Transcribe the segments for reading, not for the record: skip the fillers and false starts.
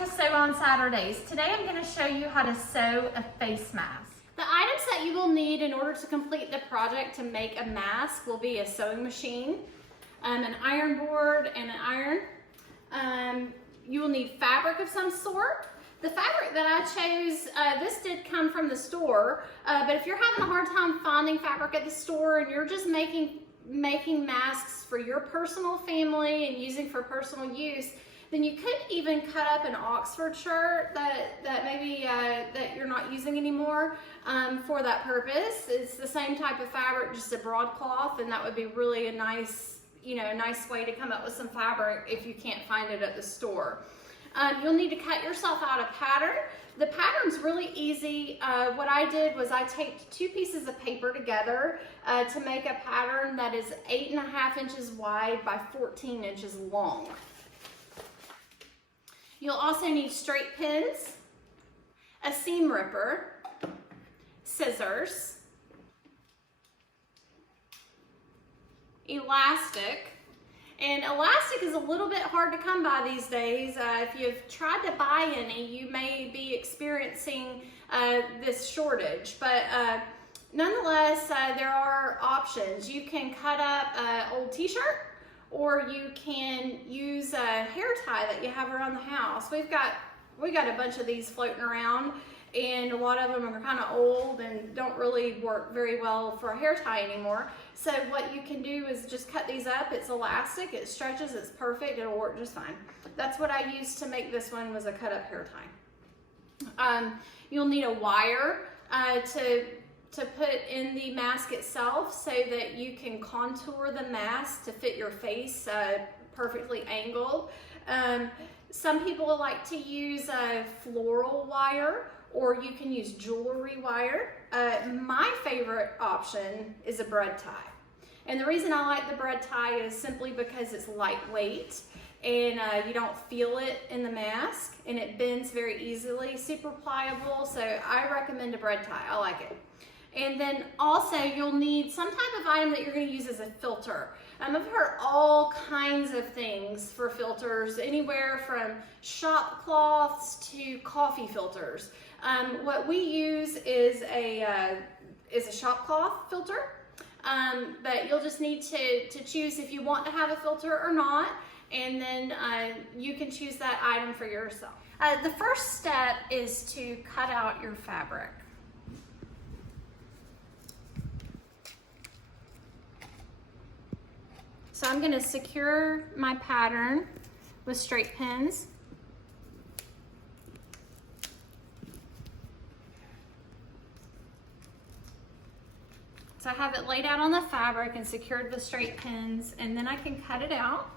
to Sew on Saturdays. Today I'm going to show you how to sew a face mask. The items that you will need in order to complete the project to make a mask will be a sewing machine, an iron board, and an iron. You will need fabric of some sort. The fabric that I chose, this did come from the store, but if you're having a hard time finding fabric at the store and you're just making masks for your personal family and using for personal use, then you could even cut up an Oxford shirt that maybe that you're not using anymore for that purpose. It's the same type of fabric, just a broadcloth, and that would be really a nice, a nice way to come up with some fabric if you can't find it at the store. You'll need to cut yourself out a pattern. The pattern's really easy. What I did was I taped 2 pieces of paper together to make a pattern that is 8.5 inches wide by 14 inches long. You'll also need straight pins, a seam ripper, scissors, elastic. And elastic is a little bit hard to come by these days. If you've tried to buy any, you may be experiencing this shortage. But nonetheless, there are options. You can cut up an old t-shirt, or you can use a hair tie that you have around the house. We got a bunch of these floating around, and a lot of them are kind of old and don't really work very well for a hair tie anymore. So what you can do is just cut these up. It's elastic, it stretches, it's perfect, it'll work just fine. That's what I used to make this one, was a cut up hair tie. You'll need a wire to put in the mask itself so that you can contour the mask to fit your face perfectly angled. Some people like to use a floral wire, or you can use jewelry wire. My favorite option is a bread tie. And the reason I like the bread tie is simply because it's lightweight and you don't feel it in the mask, and it bends very easily, super pliable. So I recommend a bread tie, I like it. And then also you'll need some type of item that you're going to use as a filter. I've heard all kinds of things for filters, anywhere from shop cloths to coffee filters. What we use is a shop cloth filter, but you'll just need to choose if you want to have a filter or not, and then you can choose that item for yourself. The first step is to cut out your fabric. So I'm going to secure my pattern with straight pins. So I have it laid out on the fabric and secured with straight pins, and then I can cut it out.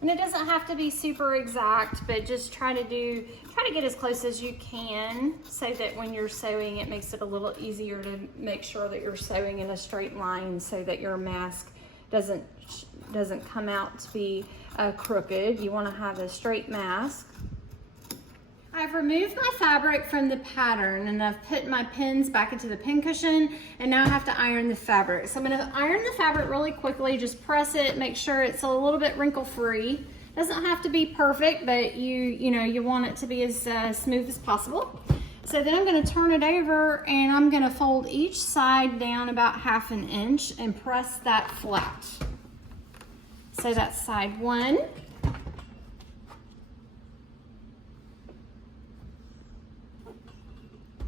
And it doesn't have to be super exact, but just try to get as close as you can, so that when you're sewing, it makes it a little easier to make sure that you're sewing in a straight line, so that your mask doesn't come out to be crooked. You want to have a straight mask. I've removed my fabric from the pattern, and I've put my pins back into the pin cushion, and now I have to iron the fabric. So I'm going to iron the fabric really quickly. Just press it, make sure it's a little bit wrinkle free. Doesn't have to be perfect, but you want it to be as smooth as possible. So then I'm going to turn it over, and I'm going to fold each side down about 1/2 inch and press that flat. So that's side 1.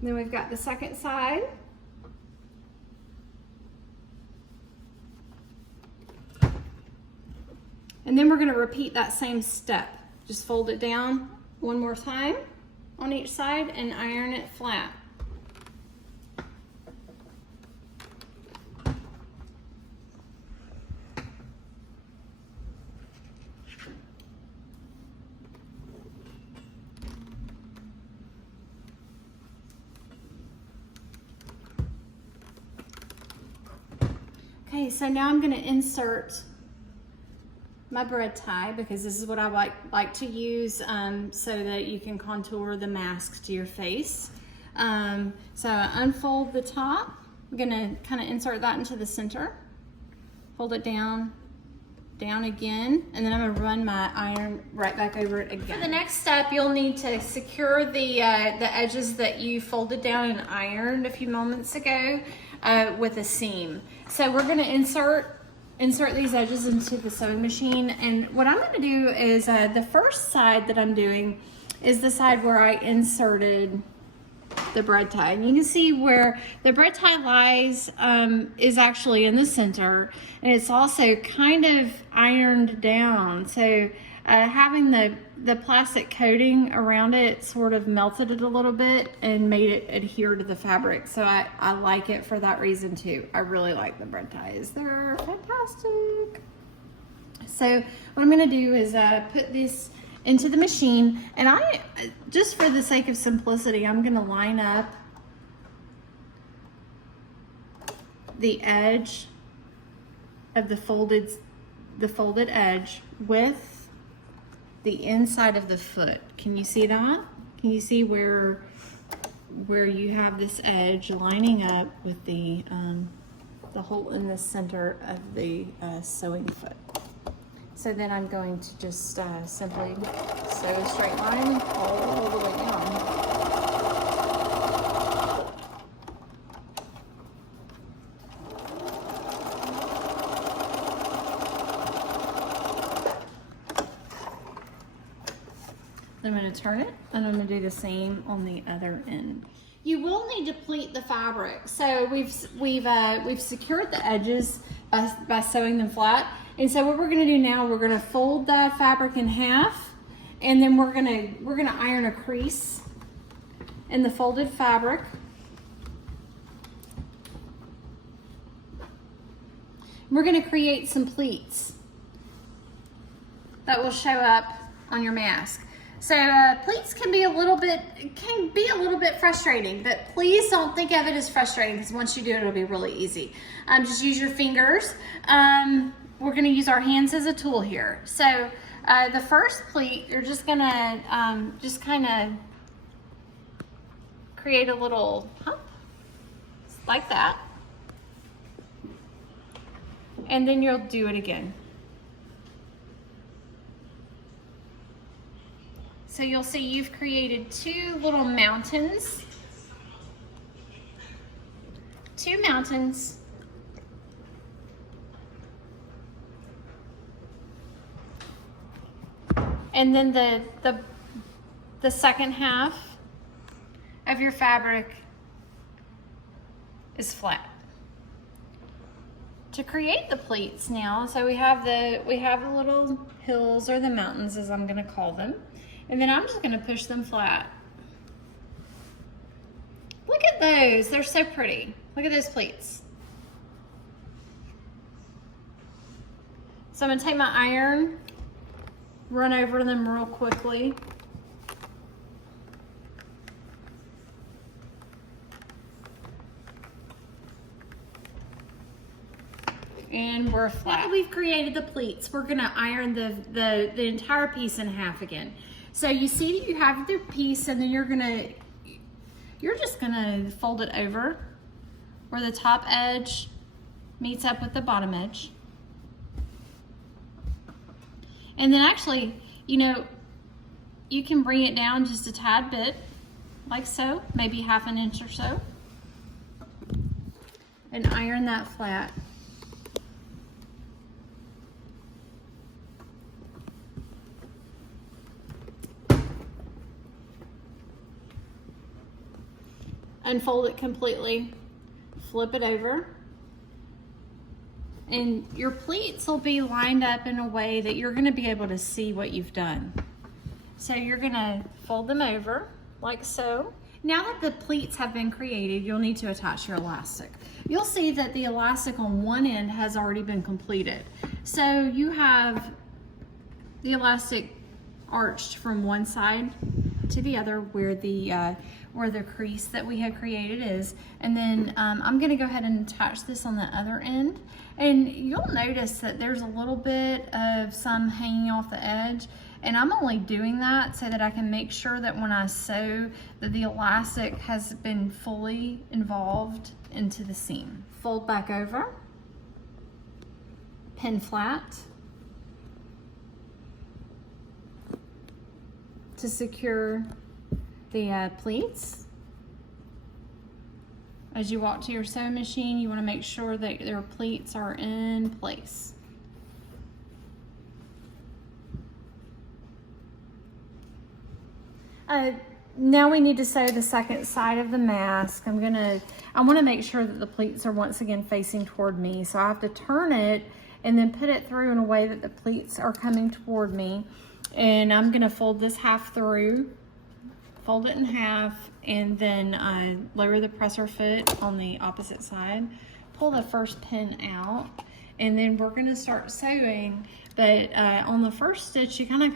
Then we've got the second side. And then we're going to repeat that same step. Just fold it down one more time on each side and iron it flat. Okay, so now I'm going to insert my bread tie because this is what I like to use so that you can contour the mask to your face. So I unfold the top. I'm gonna kind of insert that into the center. Hold it down again, and then I'm gonna run my iron right back over it again. For the next step, you'll need to secure the edges that you folded down and ironed a few moments ago with a seam. So we're gonna insert these edges into the sewing machine, and what I'm gonna do is the first side that I'm doing is the side where I inserted the bread tie, and you can see where the bread tie lies is actually in the center, and it's also kind of ironed down. So having the plastic coating around it sort of melted it a little bit and made it adhere to the fabric. So I like it for that reason too. I really like the bread ties. They're fantastic. So what I'm gonna do is put this into the machine, and I, just for the sake of simplicity, I'm gonna line up the edge of the folded edge with the inside of the foot. Can you see that? Can you see where you have this edge lining up with the hole in the center of the sewing foot? So then I'm going to just simply sew a straight line all the way down. Then I'm going to turn it, and I'm going to do the same on the other end. You will need to pleat the fabric. So we've secured the edges by sewing them flat. And so what we're gonna do now, we're gonna fold that fabric in half, and then we're gonna iron a crease in the folded fabric. We're gonna create some pleats that will show up on your mask. So pleats can be a little bit frustrating, but please don't think of it as frustrating, because once you do it, it'll be really easy. Just use your fingers. We're gonna use our hands as a tool here. So the first pleat, you're just gonna just kind of create a little hump, like that. And then you'll do it again. So you'll see you've created two little mountains. Two mountains. And then the second half of your fabric is flat. To create the pleats now, so we have the little hills, or the mountains as I'm gonna call them. And then I'm just gonna push them flat. Look at those, they're so pretty. Look at those pleats. So I'm gonna take my iron, run over them real quickly. And we're flat. Now that we've created the pleats, we're gonna iron the entire piece in half again. So you see that you have the piece, and then you're just gonna fold it over where the top edge meets up with the bottom edge. And then actually, you know, you can bring it down just a tad bit, like so, maybe half an inch or so, and iron that flat. Unfold it completely, flip it over, and your pleats will be lined up in a way that you're going to be able to see what you've done. So you're going to fold them over like so. Now that the pleats have been created, you'll need to attach your elastic. You'll see that the elastic on one end has already been completed. So you have the elastic arched from one side to the other where the crease that we had created is. And then I'm gonna go ahead and attach this on the other end. And you'll notice that there's a little bit of some hanging off the edge. And I'm only doing that so that I can make sure that when I sew that the elastic has been fully involved into the seam. Fold back over, pin flat to secure the pleats. As you walk to your sewing machine, you want to make sure that their pleats are in place. Now we need to sew the second side of the mask. I want to make sure that the pleats are once again facing toward me. So I have to turn it and then put it through in a way that the pleats are coming toward me. And I'm going to fold this half through, fold it in half, and then lower the presser foot on the opposite side. Pull the first pin out, and then we're going to start sewing. But on the first stitch, you kind of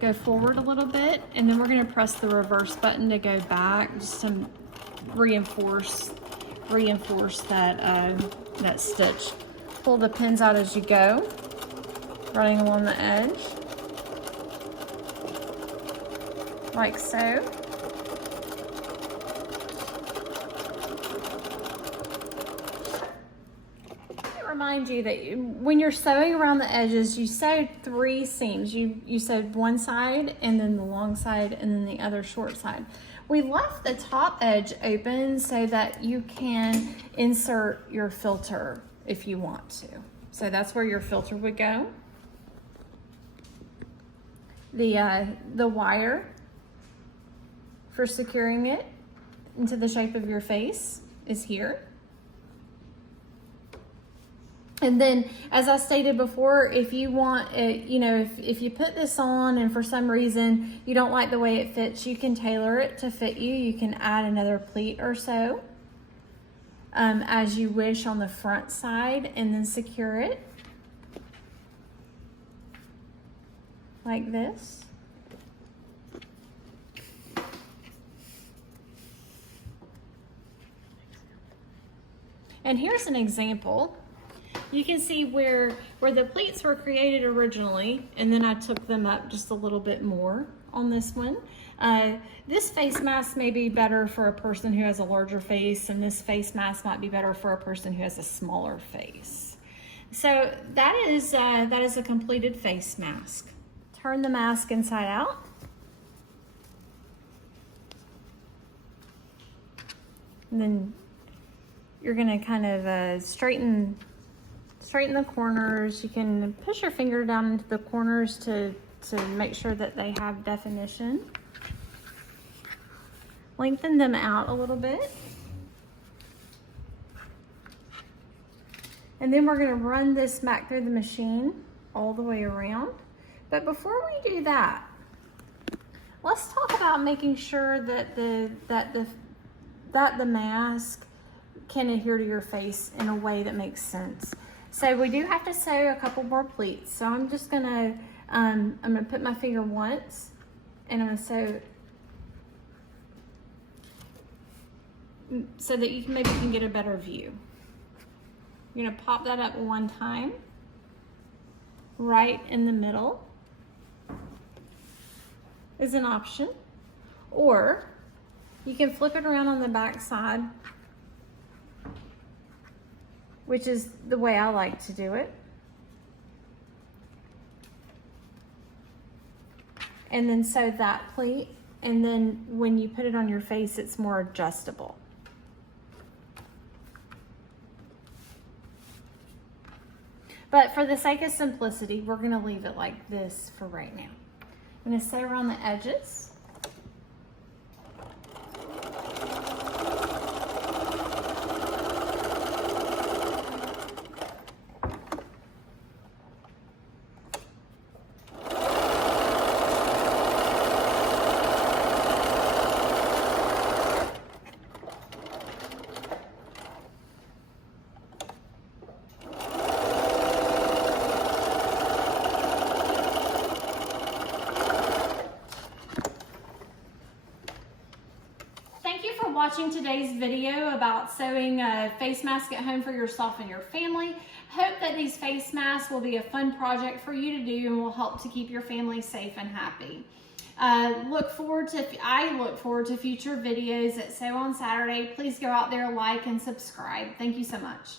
go forward a little bit, and then we're going to press the reverse button to go back, just to reinforce that stitch. Pull the pins out as you go, running along the edge, like so. Remind you that when you're sewing around the edges, you sew 3 seams. You sewed one side, and then the long side, and then the other short side. We left the top edge open so that you can insert your filter if you want to. So that's where your filter would go. The wire for securing it into the shape of your face is here. And then, as I stated before, if you want it, if you put this on and for some reason you don't like the way it fits, you can tailor it to fit you. You can add another pleat or so as you wish on the front side, and then secure it like this. And here's an example. You can see where the pleats were created originally, and then I took them up just a little bit more on this one. This face mask may be better for a person who has a larger face, and this face mask might be better for a person who has a smaller face. So that is a completed face mask. Turn the mask inside out. And then you're gonna kind of straighten the corners. You can push your finger down into the corners to make sure that they have definition. Lengthen them out a little bit. And then we're going to run this back through the machine all the way around. But before we do that, let's talk about making sure that the mask can adhere to your face in a way that makes sense. So we do have to sew a couple more pleats. So I'm just gonna, I'm gonna put my finger once, and I'm gonna sew so that you maybe can get a better view. You're gonna pop that up one time, right in the middle is an option, or you can flip it around on the back side, which is the way I like to do it. And then sew that pleat, and then when you put it on your face, it's more adjustable. But for the sake of simplicity, we're gonna leave it like this for right now. I'm gonna sew around the edges. watching today's video about sewing a face mask at home for yourself and your family. Hope that these face masks will be a fun project for you to do and will help to keep your family safe and happy. I look forward to future videos at Sew on Saturday. Please go out there, like, and subscribe. Thank you so much.